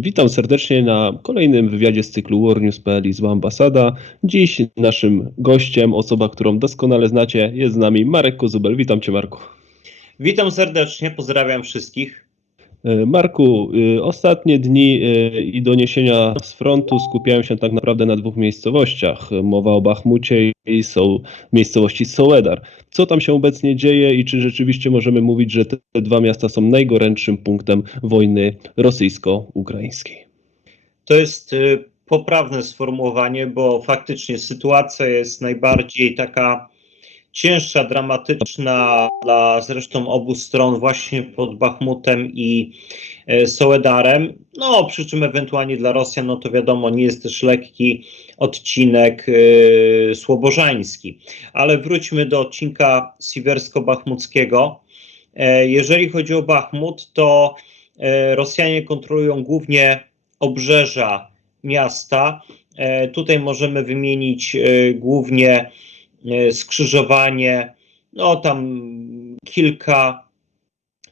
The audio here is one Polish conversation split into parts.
Witam serdecznie na kolejnym wywiadzie z cyklu warnews.pl i zła ambasada. Dziś naszym gościem, osoba, którą doskonale znacie, jest z nami Marek Kozubel. Witam Cię Marku. Witam serdecznie, pozdrawiam wszystkich. E, Marku, y, ostatnie dni y, i doniesienia z frontu skupiają się tak naprawdę na dwóch miejscowościach. Mowa o Bachmucie i są miejscowości Soledar. Co tam się obecnie dzieje i czy rzeczywiście możemy mówić, że te dwa miasta są najgorętszym punktem wojny rosyjsko-ukraińskiej? To jest poprawne sformułowanie, bo faktycznie sytuacja jest najbardziej taka cięższa, dramatyczna dla zresztą obu stron właśnie pod Bachmutem i e, Soledarem. No, przy czym ewentualnie dla Rosjan, no to wiadomo, nie jest też lekki odcinek y, słobożański. Ale wróćmy do odcinka siwersko-bachmuckiego. E, Jeżeli chodzi o Bachmut, to e, Rosjanie kontrolują głównie obrzeża miasta. E, Tutaj możemy wymienić e, głównie e, skrzyżowanie, no tam kilka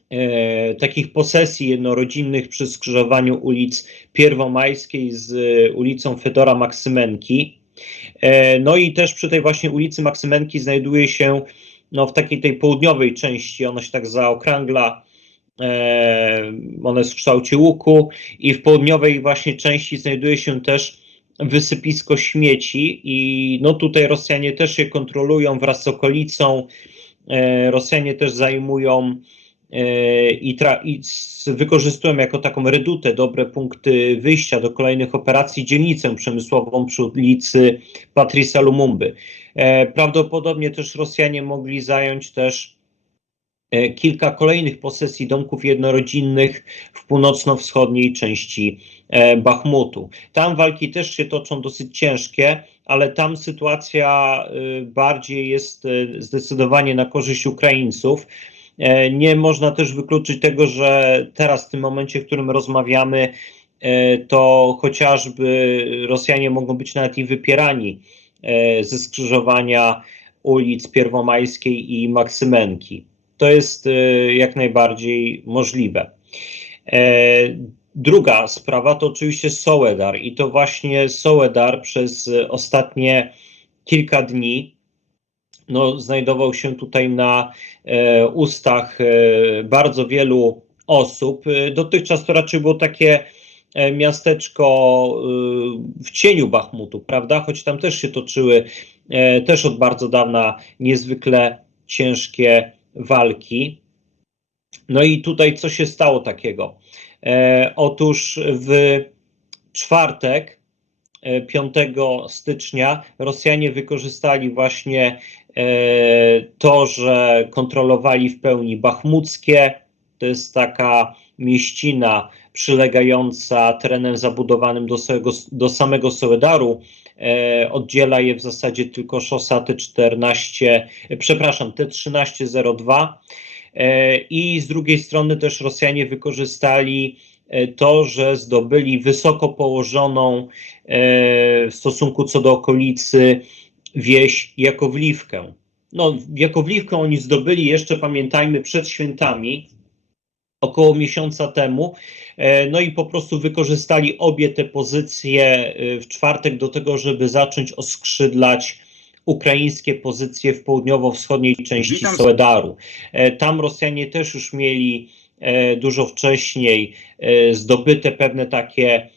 e, takich posesji jednorodzinnych przy skrzyżowaniu ulic Pierwomajskiej z e, ulicą Fedora Maksymenki. E, No i też przy tej właśnie ulicy Maksymenki znajduje się no, w takiej tej południowej części, ona się tak zaokrągla, e, ona jest w kształcie łuku i w południowej właśnie części znajduje się też wysypisko śmieci i no tutaj Rosjanie też je kontrolują wraz z okolicą, e, Rosjanie też zajmują e, i, i wykorzystują jako taką redutę dobre punkty wyjścia do kolejnych operacji dzielnicę przemysłową przy ulicy Patrisa Lumumby. E, Prawdopodobnie też Rosjanie mogli zająć też kilka kolejnych posesji domków jednorodzinnych w północno-wschodniej części e, Bachmutu. Tam walki też się toczą dosyć ciężkie, ale tam sytuacja e, bardziej jest e, zdecydowanie na korzyść Ukraińców. E, Nie można też wykluczyć tego, że teraz w tym momencie, w którym rozmawiamy, e, to chociażby Rosjanie mogą być nawet i wypierani e, ze skrzyżowania ulic Pierwomajskiej i Maksymenki. To jest e, jak najbardziej możliwe. E, Druga sprawa to oczywiście Soledar i to właśnie Soledar przez ostatnie kilka dni no, znajdował się tutaj na e, ustach e, bardzo wielu osób. E, Dotychczas to raczej było takie e, miasteczko e, w cieniu Bachmutu, prawda? Choć tam też się toczyły e, też od bardzo dawna niezwykle ciężkie walki. No i tutaj co się stało takiego? E, otóż w czwartek, e, 5 stycznia, Rosjanie wykorzystali właśnie e, to, że kontrolowali w pełni Bachmuckie. To jest taka mieścina przylegająca terenem zabudowanym do samego, do samego Soledaru. E, oddziela je w zasadzie tylko szosa T14, e, przepraszam, T1302. E, I z drugiej strony też Rosjanie wykorzystali to, że zdobyli wysoko położoną w stosunku co do okolicy wieś Jakowliwkę. No, Jakowliwkę oni zdobyli jeszcze, pamiętajmy, przed świętami, około miesiąca temu. E, No i po prostu wykorzystali obie te pozycje e, w czwartek do tego, żeby zacząć oskrzydlać ukraińskie pozycje w południowo-wschodniej części Witam. E, Tam Rosjanie też już mieli dużo wcześniej zdobyte pewne takie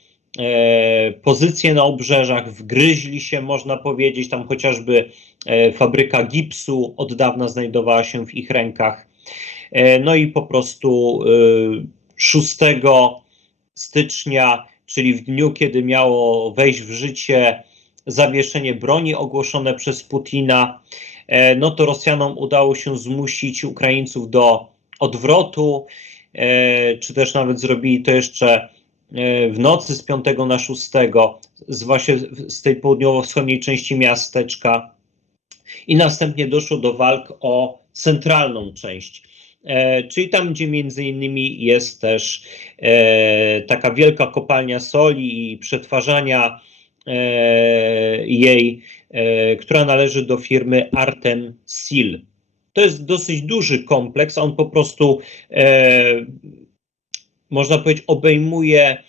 pozycje na obrzeżach, wgryźli się, można powiedzieć, tam chociażby fabryka gipsu od dawna znajdowała się w ich rękach. E, No i po prostu e, 6 stycznia, czyli w dniu, kiedy miało wejść w życie zawieszenie broni ogłoszone przez Putina, e, no to Rosjanom udało się zmusić Ukraińców do odwrotu, e, czy też nawet zrobili to jeszcze e, w nocy z 5 na 6, z właśnie z tej południowo-wschodniej części miasteczka. I następnie doszło do walk o centralną część. E, czyli tam, gdzie między innymi jest też e, taka wielka kopalnia soli i przetwarzania e, jej, która należy do firmy Artem Sil. To jest dosyć duży kompleks, on po prostu można powiedzieć obejmuje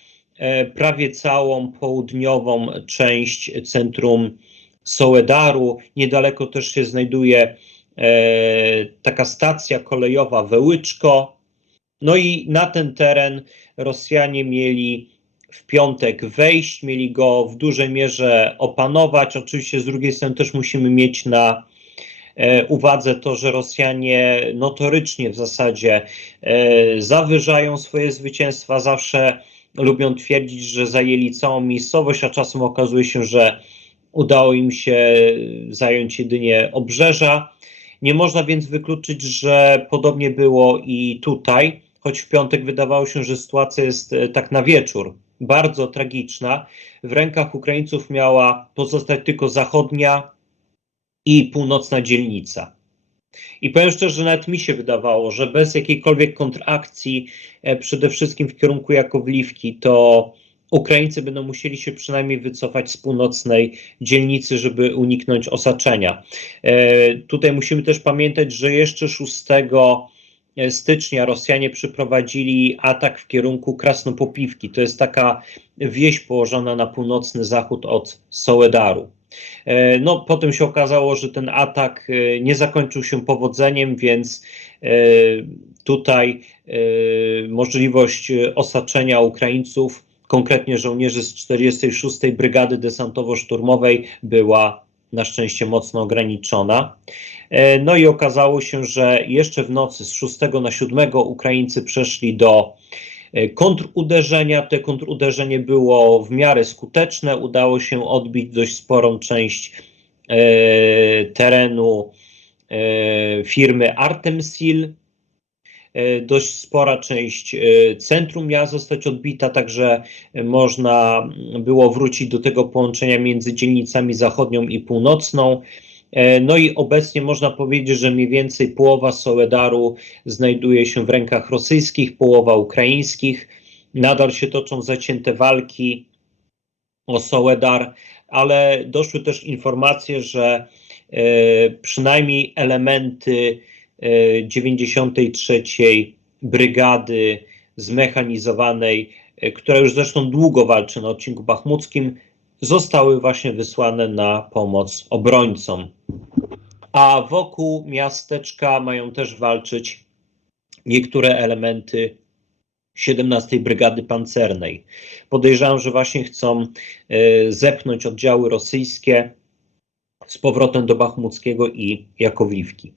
prawie całą południową część centrum Soledaru. Niedaleko też się znajduje taka stacja kolejowa Wełyczko. No i na ten teren Rosjanie mieli w piątek wejść, mieli go w dużej mierze opanować. Oczywiście z drugiej strony też musimy mieć na e, uwadze to, że Rosjanie notorycznie w zasadzie e, zawyżają swoje zwycięstwa, zawsze lubią twierdzić, że zajęli całą miejscowość, a czasem okazuje się, że udało im się zająć jedynie obrzeża. Nie można więc wykluczyć, że podobnie było i tutaj, choć w piątek wydawało się, że sytuacja jest e, tak na wieczór bardzo tragiczna. W rękach Ukraińców miała pozostać tylko zachodnia i północna dzielnica. I powiem szczerze, że nawet mi się wydawało, że bez jakiejkolwiek kontrakcji, e, przede wszystkim w kierunku Jakowliwki, to Ukraińcy będą musieli się przynajmniej wycofać z północnej dzielnicy, żeby uniknąć osaczenia. E, tutaj musimy też pamiętać, że jeszcze 6 stycznia Rosjanie przeprowadzili atak w kierunku Krasnopopiwki. To jest taka wieś położona na północny zachód od Soledaru. E, No, potem się okazało, że ten atak e, nie zakończył się powodzeniem, więc e, tutaj e, możliwość e, osaczenia Ukraińców, konkretnie żołnierzy z 46. Brygady Desantowo-Szturmowej, była na szczęście mocno ograniczona. E, No i okazało się, że jeszcze w nocy z 6 na 7 Ukraińcy przeszli do e, kontruderzenia. To kontruderzenie było w miarę skuteczne. Udało się odbić dość sporą część e, terenu firmy Artemsil. E, Dość spora część e, centrum miała zostać odbita, także e, można było wrócić do tego połączenia między dzielnicami zachodnią i północną. No i obecnie można powiedzieć, że mniej więcej połowa Soledaru znajduje się w rękach rosyjskich, połowa ukraińskich. Nadal się toczą zacięte walki o Soledar, ale doszły też informacje, że przynajmniej elementy 93. Brygady zmechanizowanej, e, która już zresztą długo walczy na odcinku bachmuckim, zostały właśnie wysłane na pomoc obrońcom. A wokół miasteczka mają też walczyć niektóre elementy 17 Brygady Pancernej. Podejrzewam, że właśnie chcą e, zepchnąć oddziały rosyjskie z powrotem do Bachmuckiego i Jakowliwki.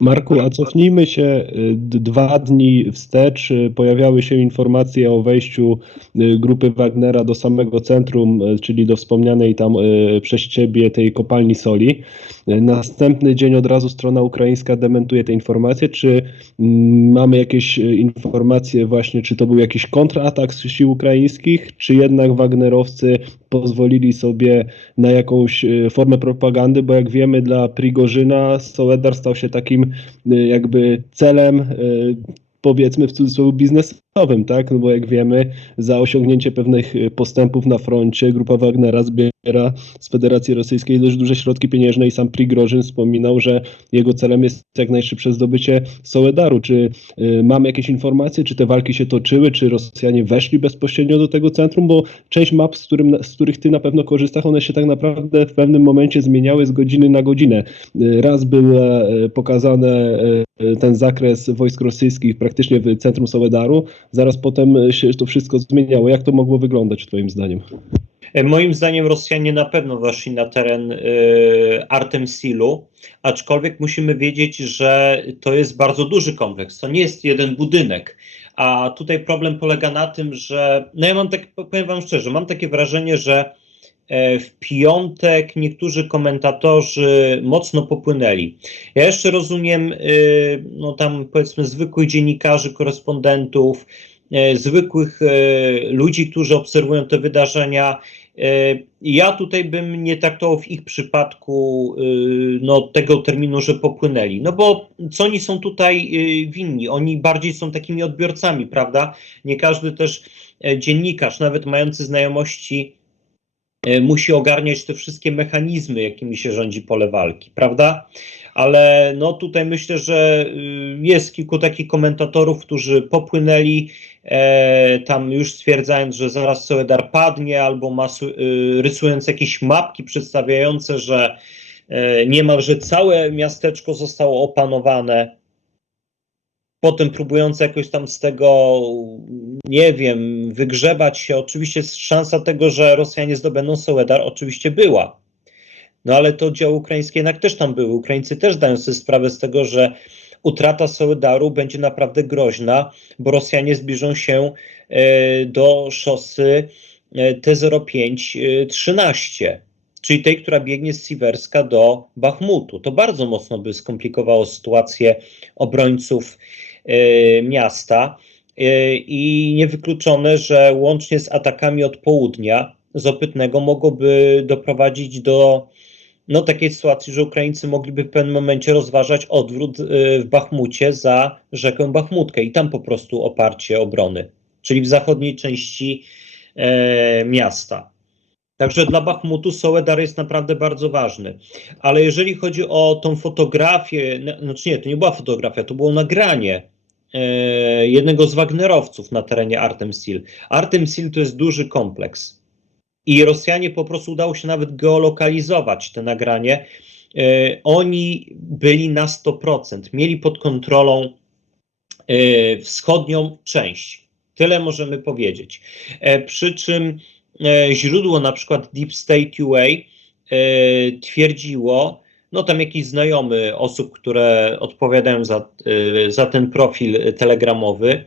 Marku, a cofnijmy się y, dwa dni wstecz. y, Pojawiały się informacje o wejściu y, grupy Wagnera do samego centrum, czyli do wspomnianej tam przez ciebie tej kopalni soli. Następny dzień od razu strona ukraińska dementuje te informacje. Czy mm, mamy jakieś y, informacje właśnie, czy to był jakiś kontratak z sił ukraińskich, czy jednak Wagnerowcy pozwolili sobie na jakąś y, formę propagandy, bo jak wiemy dla Prigorzyna Soledar stał się takim y, jakby celem powiedzmy w cudzysłowie biznesowym, tak? No bo jak wiemy, za osiągnięcie pewnych postępów na froncie grupa Wagnera zbiera z Federacji Rosyjskiej dość duże środki pieniężne i sam Prigorzyn wspominał, że jego celem jest jak najszybsze zdobycie Soledaru. Czy y, mamy jakieś informacje, czy te walki się toczyły, czy Rosjanie weszli bezpośrednio do tego centrum, bo część map, z, którym, z których ty na pewno korzystasz, one się tak naprawdę w pewnym momencie zmieniały z godziny na godzinę. Y, Raz był pokazane e, ten zakres wojsk rosyjskich praktycznie w centrum Soledaru, zaraz potem się to wszystko zmieniało. Jak to mogło wyglądać twoim zdaniem? E, Moim zdaniem Rosjanie na pewno weszli na teren y, Artemsilu, aczkolwiek musimy wiedzieć, że to jest bardzo duży kompleks. To nie jest jeden budynek. A tutaj problem polega na tym, że no ja mam tak, powiem wam szczerze, mam takie wrażenie, że e, w piątek niektórzy komentatorzy mocno popłynęli. Ja jeszcze rozumiem, no tam powiedzmy zwykłych dziennikarzy, korespondentów, zwykłych ludzi, którzy obserwują te wydarzenia. E, Ja tutaj bym nie traktował w ich przypadku y, no, tego terminu, że popłynęli. No bo co oni są tutaj y, winni? Oni bardziej są takimi odbiorcami, prawda? Nie każdy też e, dziennikarz, nawet mający znajomości musi ogarniać te wszystkie mechanizmy, jakimi się rządzi pole walki, prawda? Ale no tutaj myślę, że y, jest kilku takich komentatorów, którzy popłynęli e, tam już stwierdzając, że zaraz Soledar padnie, albo masu, y, rysując jakieś mapki przedstawiające, że e, niemalże całe miasteczko zostało opanowane. Potem próbując jakoś tam z tego, nie wiem, wygrzebać się. Oczywiście szansa tego, że Rosjanie zdobędą Soledar, oczywiście była. No ale to oddziały ukraińskie jednak też tam były. Ukraińcy też dają sobie sprawę z tego, że utrata Soledaru będzie naprawdę groźna, bo Rosjanie zbliżą się e, do szosy e, T05-13, czyli tej, która biegnie z Siwerska do Bachmutu. To bardzo mocno by skomplikowało sytuację obrońców miasta e, i niewykluczone, że łącznie z atakami od południa z Opytnego mogłoby doprowadzić do no, takiej sytuacji, że Ukraińcy mogliby w pewnym momencie rozważać odwrót y, w Bachmucie za rzekę Bachmutkę i tam po prostu oparcie obrony, czyli w zachodniej części e, miasta. Także dla Bachmutu Soledar jest naprawdę bardzo ważny. Ale jeżeli chodzi o tą fotografię, no, znaczy nie, to nie była fotografia, to było nagranie e, jednego z Wagnerowców na terenie Artem Sil. Artem Sil to jest duży kompleks. I Rosjanie po prostu udało się nawet geolokalizować te nagranie. E, oni byli na 100%, mieli pod kontrolą e, wschodnią część. Tyle możemy powiedzieć. Przy czym źródło, na przykład Deep State UA, e, twierdziło, no tam jakiś znajomy osób, które odpowiadają za, e, za ten profil telegramowy,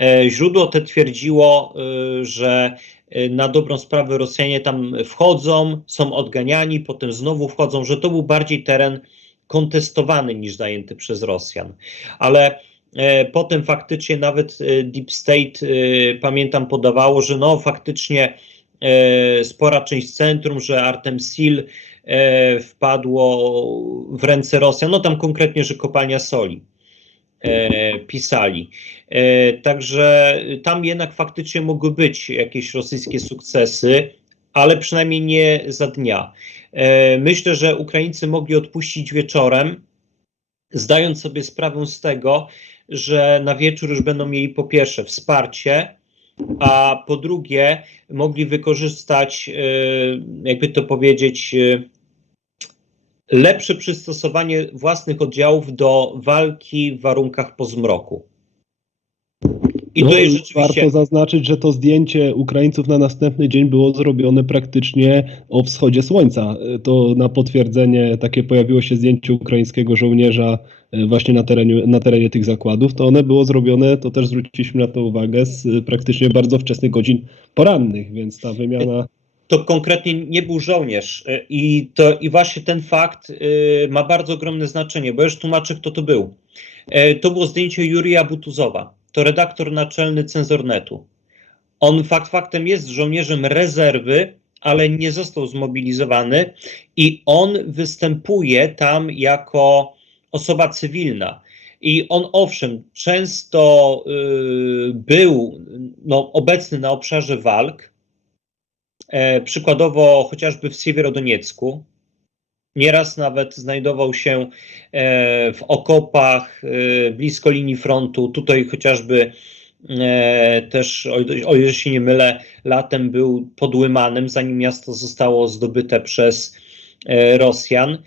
e, źródło te twierdziło, e, że e, na dobrą sprawę Rosjanie tam wchodzą, są odganiani, potem znowu wchodzą, że to był bardziej teren kontestowany niż zajęty przez Rosjan. Ale e, potem faktycznie nawet e, Deep State, e, pamiętam, podawało, że no faktycznie e, spora część centrum, że Artem Sil e, wpadło w ręce Rosjan, no tam konkretnie, że kopalnia soli e, pisali. E, także tam jednak faktycznie mogły być jakieś rosyjskie sukcesy, ale przynajmniej nie za dnia. E, myślę, że Ukraińcy mogli odpuścić wieczorem, zdając sobie sprawę z tego, że na wieczór już będą mieli po pierwsze wsparcie, a po drugie mogli wykorzystać, e, jakby to powiedzieć, e, lepsze przystosowanie własnych oddziałów do walki w warunkach po zmroku. I no, to jest rzeczywiście. Warto zaznaczyć, że to zdjęcie Ukraińców na następny dzień było zrobione praktycznie o wschodzie słońca. To na potwierdzenie takie pojawiło się zdjęcie ukraińskiego żołnierza e, właśnie na terenie, na terenie tych zakładów. To one było zrobione, to też zwróciliśmy na to uwagę, z e, praktycznie bardzo wczesnych godzin porannych, więc ta wymiana. to konkretnie nie był żołnierz. Y, I, to, i właśnie ten fakt y, ma bardzo ogromne znaczenie, bo już tłumaczę, kto to był. E, to było zdjęcie Jurija Butuzowa, to redaktor naczelny Cenzornetu. On fakt faktem jest żołnierzem rezerwy, ale nie został zmobilizowany i on występuje tam jako osoba cywilna. I on owszem, często y, był no, obecny na obszarze walk, E, przykładowo chociażby w Siewierodoniecku. Nieraz nawet znajdował się e, w okopach e, blisko linii frontu. Tutaj chociażby e, też, o, ile się nie mylę, latem był pod Łymanem, zanim miasto zostało zdobyte przez Rosjan.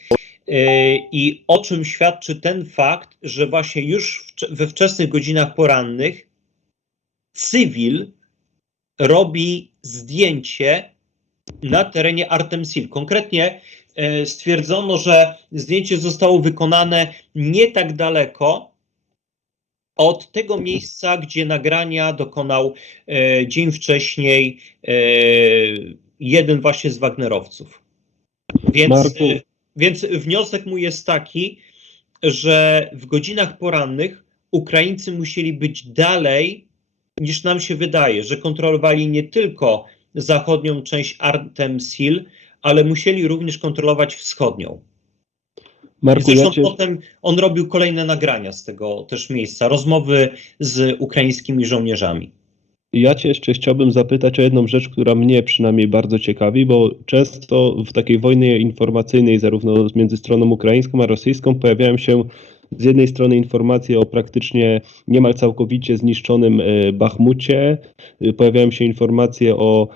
I o czym świadczy ten fakt, że właśnie już we wczesnych godzinach porannych cywil robi zdjęcie na terenie Artemsil. Konkretnie stwierdzono, że zdjęcie zostało wykonane nie tak daleko od tego miejsca, gdzie nagrania dokonał e, dzień wcześniej e, jeden właśnie z Wagnerowców. Więc, Marku. e, więc wniosek mój jest taki, że w godzinach porannych Ukraińcy musieli być dalej niż nam się wydaje, że kontrolowali nie tylko zachodnią część Artem Sil, ale musieli również kontrolować wschodnią. Marku, Zresztą ja cię, potem on robił kolejne nagrania z tego też miejsca, rozmowy z ukraińskimi żołnierzami. Ja Cię jeszcze chciałbym zapytać o jedną rzecz, która mnie przynajmniej bardzo ciekawi, bo często w takiej wojnie informacyjnej, zarówno między stroną ukraińską a rosyjską, pojawiają się z jednej strony informacje o praktycznie niemal całkowicie zniszczonym e, Bachmucie, e, pojawiają się informacje o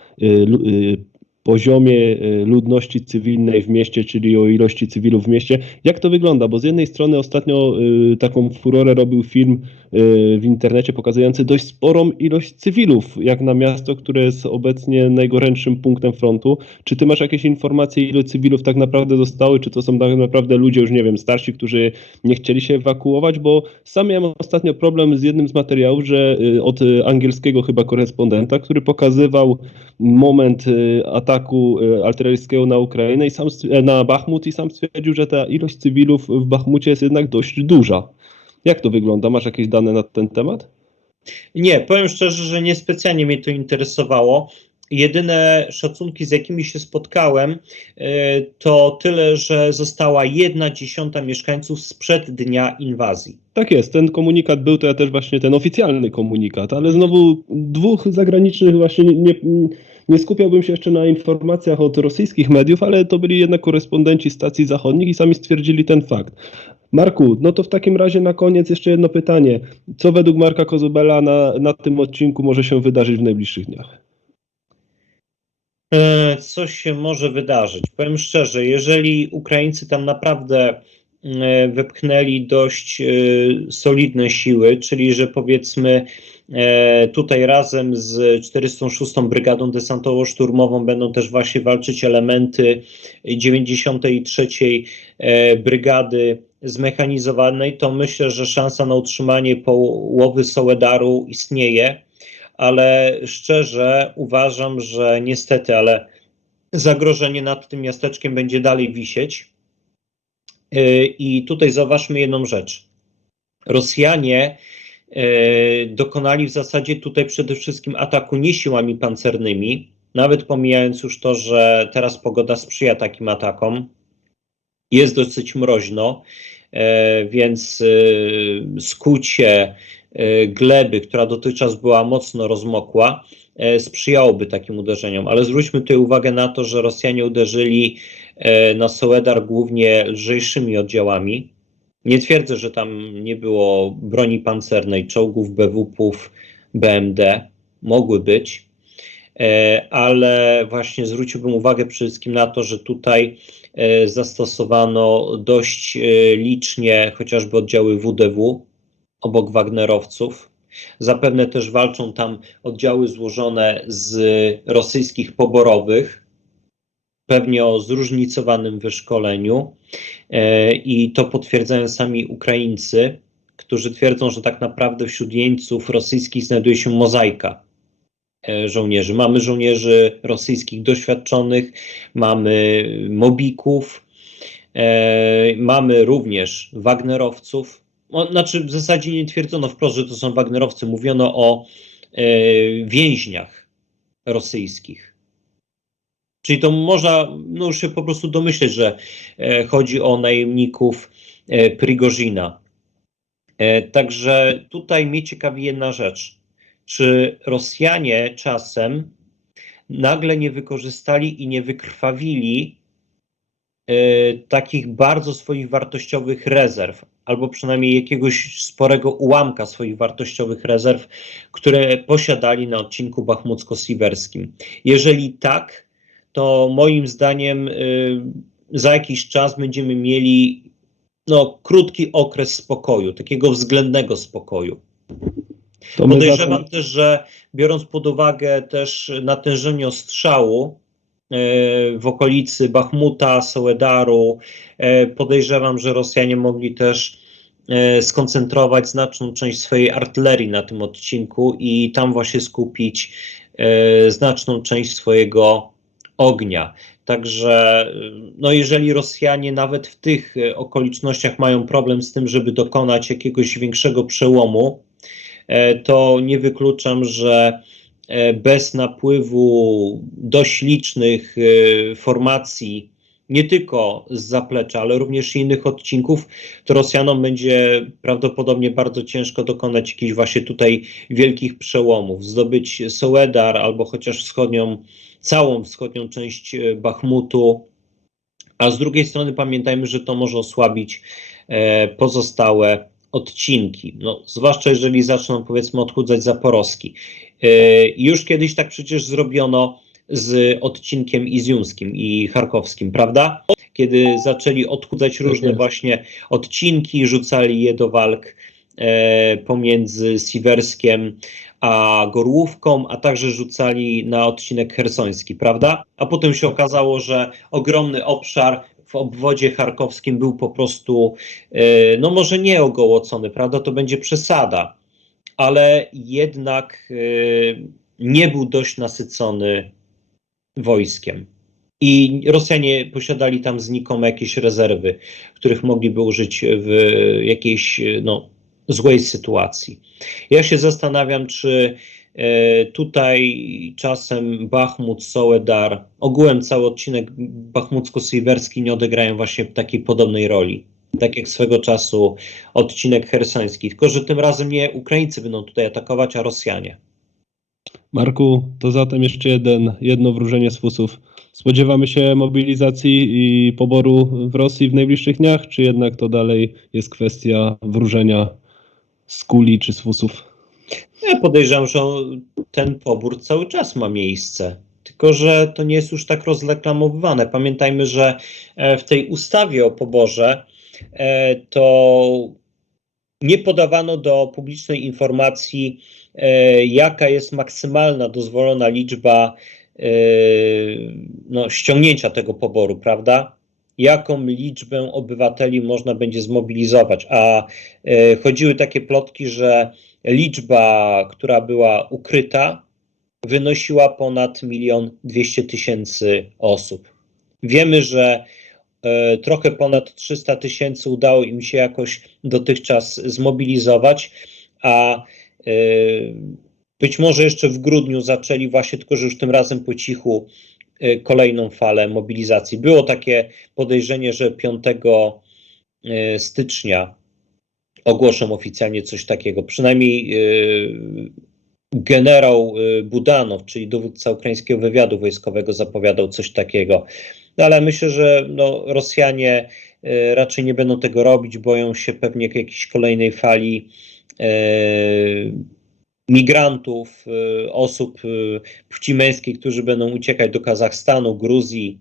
lu- e, poziomie e, ludności cywilnej w mieście, czyli o ilości cywilów w mieście. Jak to wygląda? Bo z jednej strony ostatnio e, taką furorę robił film e, w internecie pokazujący dość sporą ilość cywilów, jak na miasto, które jest obecnie najgorętszym punktem frontu. Czy ty masz jakieś informacje, ile cywilów tak naprawdę zostały? Czy to są tak naprawdę ludzie już, nie wiem, starsi, którzy nie chcieli się ewakuować? Bo sam miałem ostatnio problem z jednym z materiałów, że y, od y, angielskiego chyba korespondenta, który pokazywał moment y, ataku y, artyleryjskiego na Ukrainę i sam e, na Bachmut i sam stwierdził, że ta ilość cywilów w Bachmucie jest jednak dość duża. Jak to wygląda? Masz jakieś dane na ten temat? Nie, powiem szczerze, że niespecjalnie mnie to interesowało. Jedyne szacunki, z jakimi się spotkałem, e, to tyle, że została jedna dziesiąta mieszkańców sprzed dnia inwazji. Tak jest, ten komunikat był, to ja też właśnie ten oficjalny komunikat, ale znowu dwóch zagranicznych właśnie nie, nie, nie skupiałbym się jeszcze na informacjach od rosyjskich mediów, ale to byli jednak korespondenci stacji zachodnich i sami stwierdzili ten fakt. Marku, no to w takim razie na koniec jeszcze jedno pytanie. Co według Marka Kozubela na, na tym odcinku może się wydarzyć w najbliższych dniach? E, Co się może wydarzyć? Powiem szczerze, jeżeli Ukraińcy tam naprawdę wepchnęli dość e, solidne siły, czyli że powiedzmy e, tutaj razem z 406 Brygadą Desantowo-Szturmową będą też właśnie walczyć elementy 93 e, Brygady zmechanizowanej, to myślę, że szansa na utrzymanie połowy Sołedaru istnieje ale szczerze uważam, że niestety, ale zagrożenie nad tym miasteczkiem będzie dalej wisieć. Yy, I tutaj zauważmy jedną rzecz. Rosjanie yy, dokonali w zasadzie tutaj przede wszystkim ataku nie siłami pancernymi, nawet pomijając już to, że teraz pogoda sprzyja takim atakom. Jest dosyć mroźno, yy, więc skucie e, gleby, która dotychczas była mocno rozmokła, e, sprzyjałoby takim uderzeniom. Ale zwróćmy tutaj uwagę na to, że Rosjanie uderzyli e, na Soledar głównie lżejszymi oddziałami. Nie twierdzę, że tam nie było broni pancernej, czołgów, BWP-ów, BMD. Mogły być, e, ale właśnie zwróciłbym uwagę przede wszystkim na to, że tutaj e, zastosowano dość e, licznie chociażby oddziały WDW, obok Wagnerowców. Zapewne też walczą tam oddziały złożone z rosyjskich poborowych, pewnie o zróżnicowanym wyszkoleniu. E, I to potwierdzają sami Ukraińcy, którzy twierdzą, że tak naprawdę wśród jeńców rosyjskich znajduje się mozaika e, żołnierzy. Mamy żołnierzy rosyjskich doświadczonych, mamy mobików, e, mamy również Wagnerowców. Znaczy w zasadzie nie twierdzono wprost, że to są Wagnerowcy, mówiono o więźniach rosyjskich. Czyli to można no już się po prostu domyśleć, że e, chodzi o najemników e, Prigozina. E, także tutaj mnie ciekawi jedna rzecz. Czy Rosjanie czasem nagle nie wykorzystali i nie wykrwawili e, takich bardzo swoich wartościowych rezerw, albo przynajmniej jakiegoś sporego ułamka swoich wartościowych rezerw, które posiadali na odcinku bachmucko-siwerskim. Jeżeli tak, to moim zdaniem y, za jakiś czas będziemy mieli no, krótki okres spokoju, takiego względnego spokoju. To Podejrzewam też, że biorąc pod uwagę też natężenie ostrzału e, w okolicy Bachmuta, Soledaru, e, podejrzewam, że Rosjanie mogli też e, skoncentrować znaczną część swojej artylerii na tym odcinku i tam właśnie skupić znaczną część swojego ognia. Także no jeżeli Rosjanie nawet w tych e, okolicznościach mają problem z tym, żeby dokonać jakiegoś większego przełomu, e, to nie wykluczam, że e, bez napływu dość licznych formacji nie tylko z zaplecza, ale również innych odcinków, to Rosjanom będzie prawdopodobnie bardzo ciężko dokonać jakichś właśnie tutaj wielkich przełomów, zdobyć Soledar albo chociaż wschodnią, całą wschodnią część e, Bachmutu, a z drugiej strony pamiętajmy, że to może osłabić e, pozostałe odcinki, no, zwłaszcza jeżeli zaczną powiedzmy odchudzać Zaporowski. E, już kiedyś tak przecież zrobiono z odcinkiem izjumskim i charkowskim, prawda? Kiedy zaczęli odchudzać różne jest. właśnie odcinki, rzucali je do walk pomiędzy Siwerskiem a Gorłówką, a także rzucali na odcinek hersoński, prawda? A potem się okazało, że ogromny obszar w obwodzie charkowskim był po prostu, e, no może nie ogołocony, prawda? To będzie przesada, ale jednak e, nie był dość nasycony wojskiem. I Rosjanie posiadali tam znikome jakieś rezerwy, których mogliby użyć w jakiejś no, złej sytuacji. Ja się zastanawiam, czy e, tutaj czasem Bachmut, Soledar, ogółem cały odcinek bachmucko-sywerski nie odegrają właśnie takiej podobnej roli. Tak jak swego czasu odcinek hersoński. Tylko, że tym razem nie Ukraińcy będą tutaj atakować, a Rosjanie. Marku, to zatem jeszcze jeden, jedno wróżenie z fusów. Spodziewamy się mobilizacji i poboru w Rosji w najbliższych dniach, czy jednak to dalej jest kwestia wróżenia z kuli czy z fusów? Ja podejrzewam, że ten pobór cały czas ma miejsce. Tylko, że to nie jest już tak rozreklamowywane. Pamiętajmy, że e, w tej ustawie o poborze e, to nie podawano do publicznej informacji, e, jaka jest maksymalna dozwolona liczba no, ściągnięcia tego poboru, prawda? Jaką liczbę obywateli można będzie zmobilizować. A e, chodziły takie plotki, że liczba, która była ukryta, wynosiła ponad milion dwieście tysięcy osób. Wiemy, że e, trochę ponad 300 tysięcy udało im się jakoś dotychczas zmobilizować, a e, być może jeszcze w grudniu zaczęli właśnie, tylko że już tym razem po cichu, kolejną falę mobilizacji. Było takie podejrzenie, że 5 e, stycznia ogłoszą oficjalnie coś takiego. Przynajmniej e, generał Budanow, czyli dowódca ukraińskiego wywiadu wojskowego, zapowiadał coś takiego. No ale myślę, że no, Rosjanie raczej nie będą tego robić, boją się pewnie jakiejś kolejnej fali migrantów, e, osób e, płci męskiej, którzy będą uciekać do Kazachstanu, Gruzji.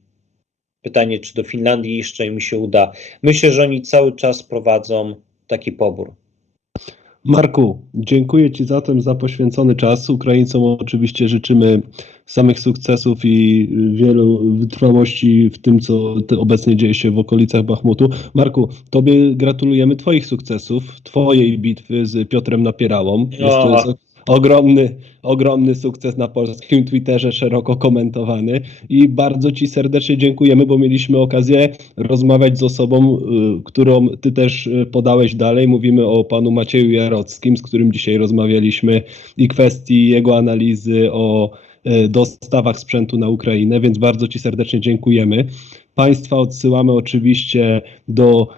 Pytanie, czy do Finlandii jeszcze im się uda. Myślę, że oni cały czas prowadzą taki pobór. Marku, dziękuję Ci zatem za poświęcony czas. Ukraińcom oczywiście życzymy samych sukcesów i wielu wytrwałości w tym, co obecnie dzieje się w okolicach Bachmutu. Marku, Tobie gratulujemy Twoich sukcesów, Twojej bitwy z Piotrem Napierałą. Jest to ogromny, ogromny sukces na polskim Twitterze, szeroko komentowany i bardzo Ci serdecznie dziękujemy, bo mieliśmy okazję rozmawiać z osobą, y, którą Ty też y, podałeś dalej. Mówimy o panu Macieju Jarockim, z którym dzisiaj rozmawialiśmy i kwestii jego analizy o y, dostawach sprzętu na Ukrainę, więc bardzo Ci serdecznie dziękujemy. Państwa odsyłamy oczywiście do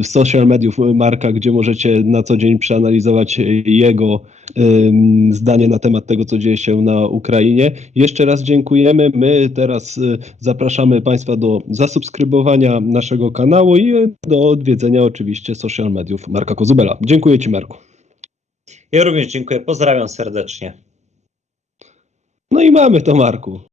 y, social mediów Marka, gdzie możecie na co dzień przeanalizować y, jego ym, zdanie na temat tego, co dzieje się na Ukrainie. Jeszcze raz dziękujemy. My teraz y, zapraszamy Państwa do zasubskrybowania naszego kanału i y, do odwiedzenia oczywiście social mediów Marka Kozubela. Dziękuję Ci, Marku. Ja również dziękuję. Pozdrawiam serdecznie. No i mamy to, Marku.